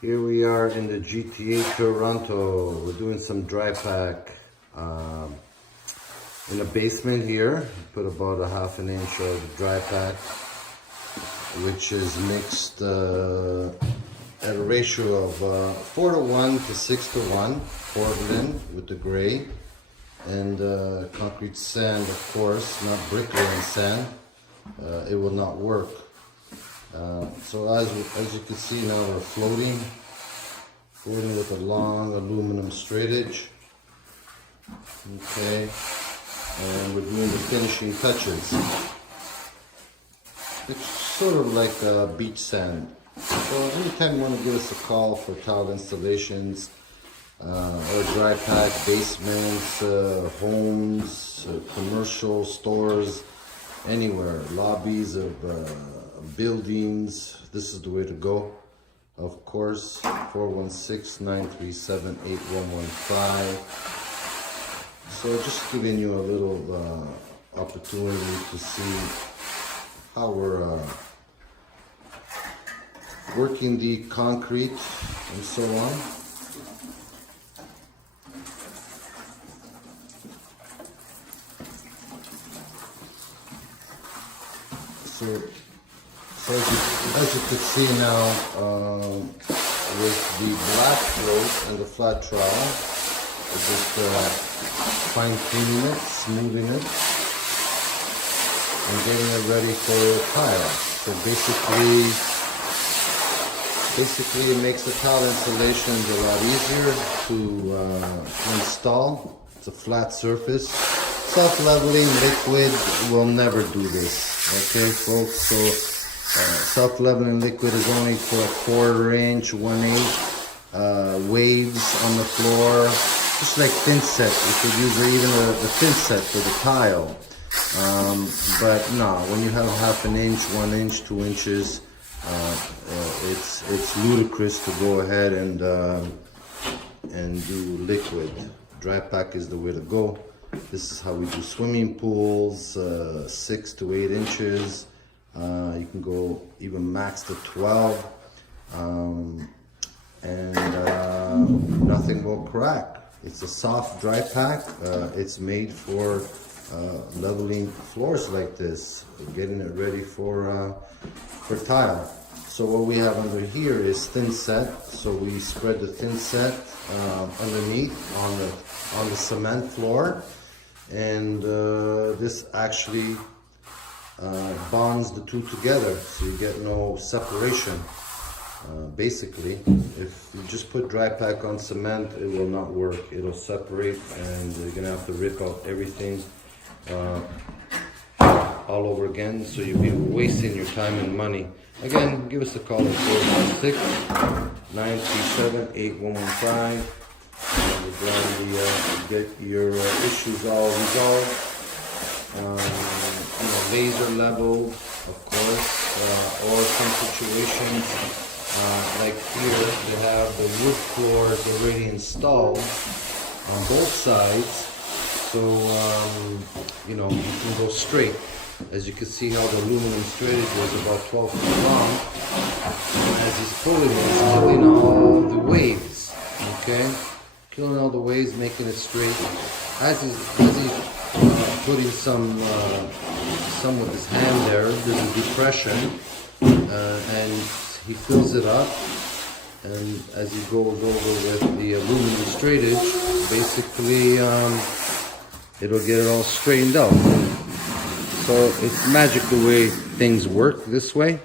Here we are in the GTA Toronto. We're doing some dry pack in the basement here. Put about a half an inch of dry pack, which is mixed at a ratio of 4:1 to 6:1 Portland with the gray, and concrete sand, of course, not bricklaying sand. It will not work. So as you can see now, we're floating with a long aluminum straightedge. Okay, and we're doing the finishing touches. It's sort of like beach sand. So anytime you want to give us a call for tile installations or dry pack, basements, homes, commercial stores, anywhere, lobbies of buildings, this is the way to go. Of course, 416-937-8115. So just giving you a little opportunity to see how we're working the concrete and so on. So as you can see now, with the black float and the flat trowel, we're just fine tuning it, smoothing it, and getting it ready for tile. So basically it makes the tile installations a lot easier to install. It's a flat surface. Self-leveling liquid will never do this, okay folks? So self-leveling liquid is only for a 1/4 inch, 1/8 waves on the floor, just like thinset. You could use even the thinset for the tile. But no, when you have 1/2 inch, 1 inch, 2 inches, it's ludicrous to go ahead and do liquid. Dry pack is the way to go. This is how we do swimming pools, 6 to 8 inches. You can go even max to 12, and nothing will crack. It's a soft dry pack. It's made for leveling floors like this, getting it ready for tile. So what we have under here is thinset. So we spread the thinset underneath on the cement floor, and this actually bonds the two together, so you get no separation. Basically, if you just put dry pack on cement, it will not work. It'll separate, and you're gonna have to rip out everything all over again, so you'll be wasting your time and money. Again, give us a call at 416-937-8115. We're glad to get your issues all resolved. Laser level, of course, or some situations like here, they have the roof floors already installed on both sides, so you can go straight. As you can see how the aluminum straightedge was about 12 feet long. As he's pulling it, he's killing all the waves, okay? Killing all the waves, making it straight. As he's putting some with his hand there, there's a depression, and he fills it up, and as he goes over with the aluminum straightedge, basically it'll get it all straightened out. So it's magic the way things work this way.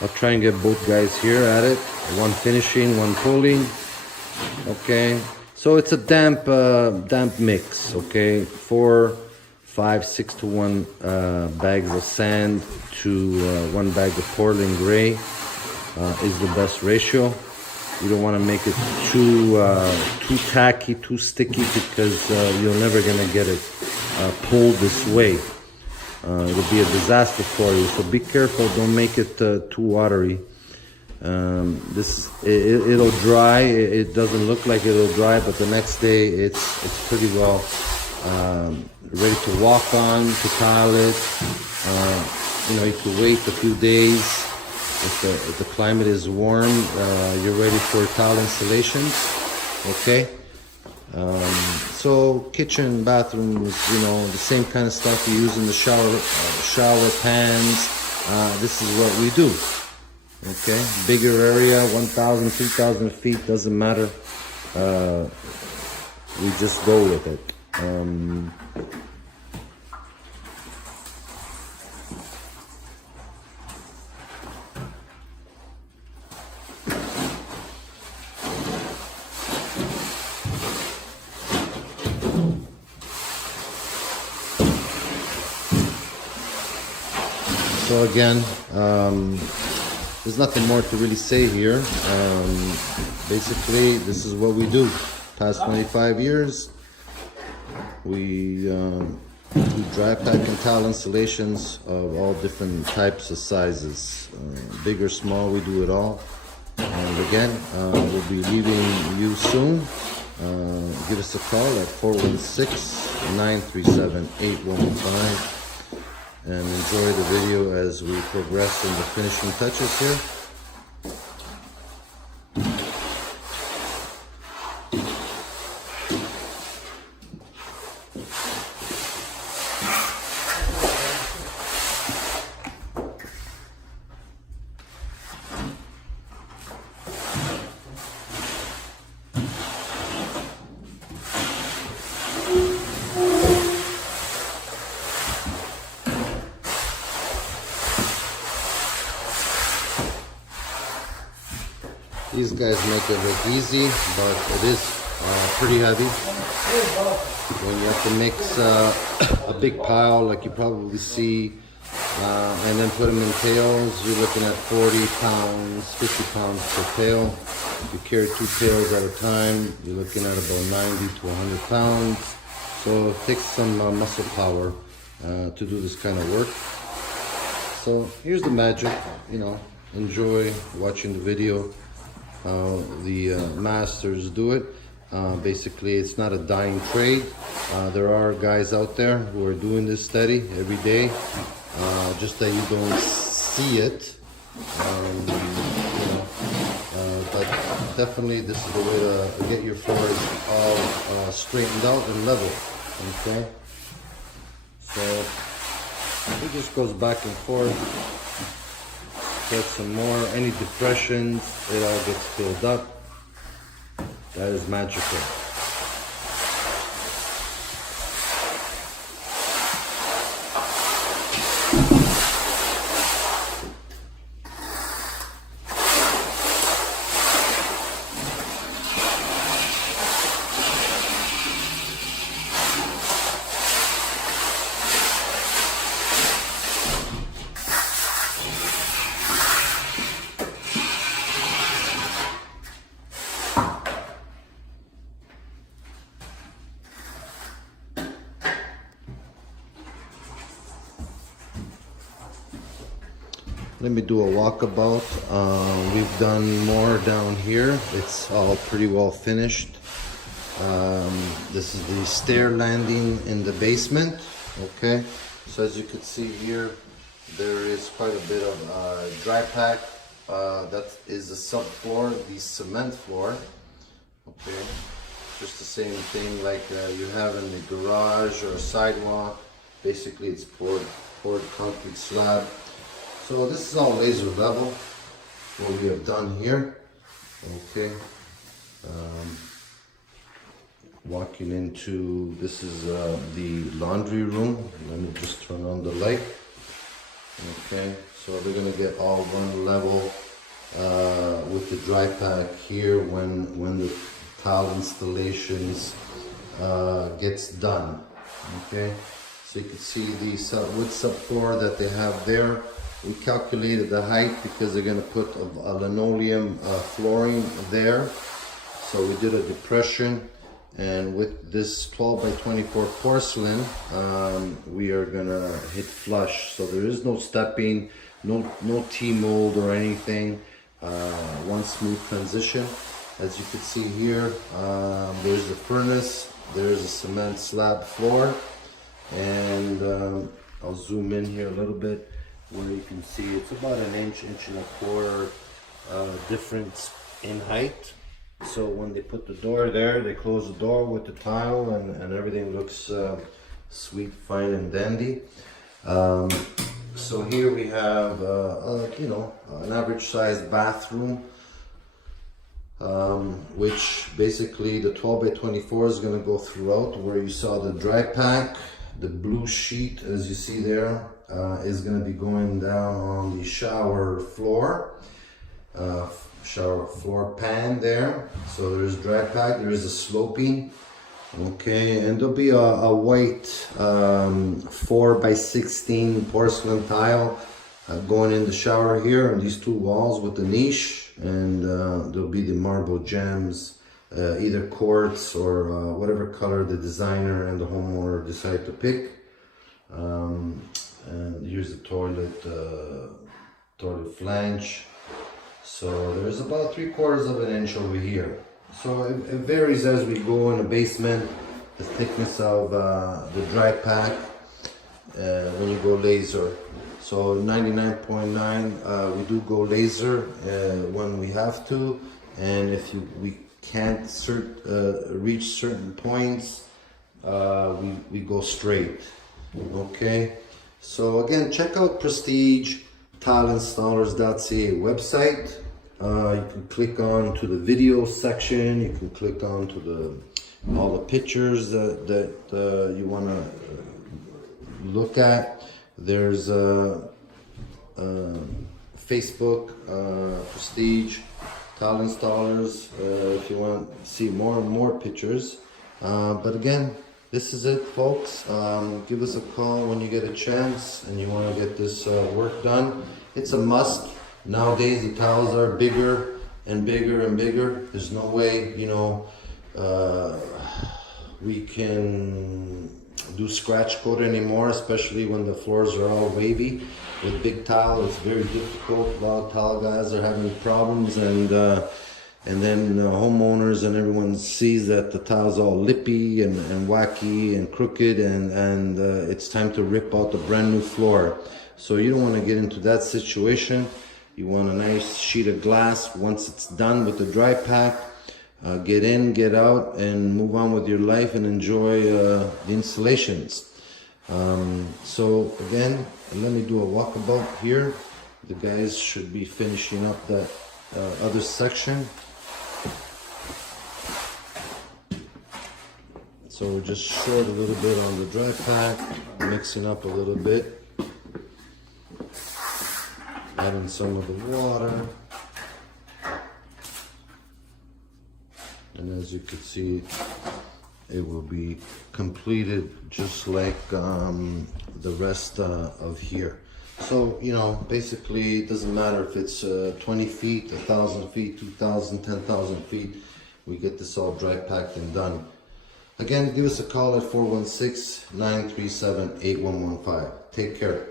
I'll try and get both guys here at it, one finishing, one pulling. Okay, so it's a damp mix. Okay, 4, 5, 6 to 1 bags of sand to 1 bag of Portland gray is the best ratio. You don't want to make it too tacky, too sticky, because you're never gonna get it pulled this way. It'll be a disaster for you. So be careful. Don't make it too watery. It'll dry. It doesn't look like it'll dry, but the next day it's pretty well ready to walk on, to tile it. You could wait a few days if the climate is warm, you're ready for tile installations. Okay. So kitchen, bathrooms, you know, the same kind of stuff you use in the shower pans. This is what we do. Okay, bigger area, 1,000, 2,000 feet, doesn't matter. We just go with it. So again, there's nothing more to really say here. Basically, this is what we do. Past 25 years, we do dry pack and tile installations of all different types of sizes. Big or small, we do it all. And again, we'll be leaving you soon. Give us a call at 416-937-8115. And enjoy the video as we progress in the finishing touches here. These guys make it look easy, but it is pretty heavy. When you have to mix a big pile like you probably see, and then put them in pails, you're looking at 40 pounds, 50 pounds per pail. If you carry 2 pails at a time, you're looking at about 90 to 100 pounds. So it takes some muscle power to do this kind of work. So here's the magic, you know, enjoy watching the video. How the masters do it. Basically, it's not a dying trade. There are guys out there who are doing this steady every day, just that you don't see it. You know, but definitely this is the way to get your floors all straightened out and level. Okay, so it just goes back and forth. Get some more, any depressions, it all gets filled up. That is magical. Let me do a walkabout. We've done more down here. It's all pretty well finished. This is the stair landing in the basement. Okay, so as you can see here, there is quite a bit of dry pack. That is the subfloor, the cement floor. Okay, just the same thing like you have in the garage or sidewalk. Basically, it's poured concrete slab. So this is all laser level, what we have done here. Okay, walking into, this is the laundry room. Let me just turn on the light. Okay, so we're gonna get all one level with the dry pack here when the tile installations gets done. Okay, so you can see the wood subfloor that they have there. We calculated the height because they're going to put a linoleum flooring there. So we did a depression, and with this 12 by 24 porcelain, we are going to hit flush. So there is no stepping, no T-mold or anything. One smooth transition. As you can see here, there's the furnace, there's a cement slab floor, and I'll zoom in here a little bit. where you can see it's about an inch and a quarter difference in height. So when they put the door there, they close the door with the tile, and everything looks sweet, fine, and dandy. So here we have, you know, an average sized bathroom, which basically the 12 by 24 is going to go throughout. Where you saw the dry pack, the blue sheet, as you see there, is going to be going down on the shower floor. Shower floor pan there. So there's dry pack, there is a sloping, okay, and there'll be a white 4 by 16 porcelain tile going in the shower here on these two walls with the niche, and there'll be the marble gems, either quartz or whatever color the designer and the homeowner decide to pick. And here's the toilet flange. So there's about 3/4 of an inch over here. So it varies as we go in the basement, the thickness of the dry pack when you go laser. So 99.9 we do go laser when we have to, and if we can't reach certain points, we go straight. Okay, so again, check out Prestige tileinstallers.ca website. You can click on to the video section. You can click on to all the pictures that you want to look at. There's Facebook, Prestige Tile Installers, if you want to see more and more pictures. But again, this is it, folks. Give us a call when you get a chance and you want to get this work done. It's a must. Nowadays the tiles are bigger and bigger and bigger. There's no way, you know, we can do scratch coat anymore, especially when the floors are all wavy. With big tile, it's very difficult. A lot of tile guys are having problems, and then homeowners and everyone sees that the tile's all lippy and wacky and crooked, and it's time to rip out the brand new floor. So you don't want to get into that situation. You want a nice sheet of glass once it's done with the dry pack. Get in, get out, and move on with your life and enjoy the installations. So again, let me do a walkabout here. The guys should be finishing up that other section. So we're just short a little bit on the dry pack, mixing up a little bit, adding some of the water. And as you can see, it will be completed just like the rest of here. So, you know, basically it doesn't matter if it's 20 feet, 1,000 feet, 2,000, 10,000 feet. We get this all dry packed and done. Again, give us a call at 416-937-8115. Take care.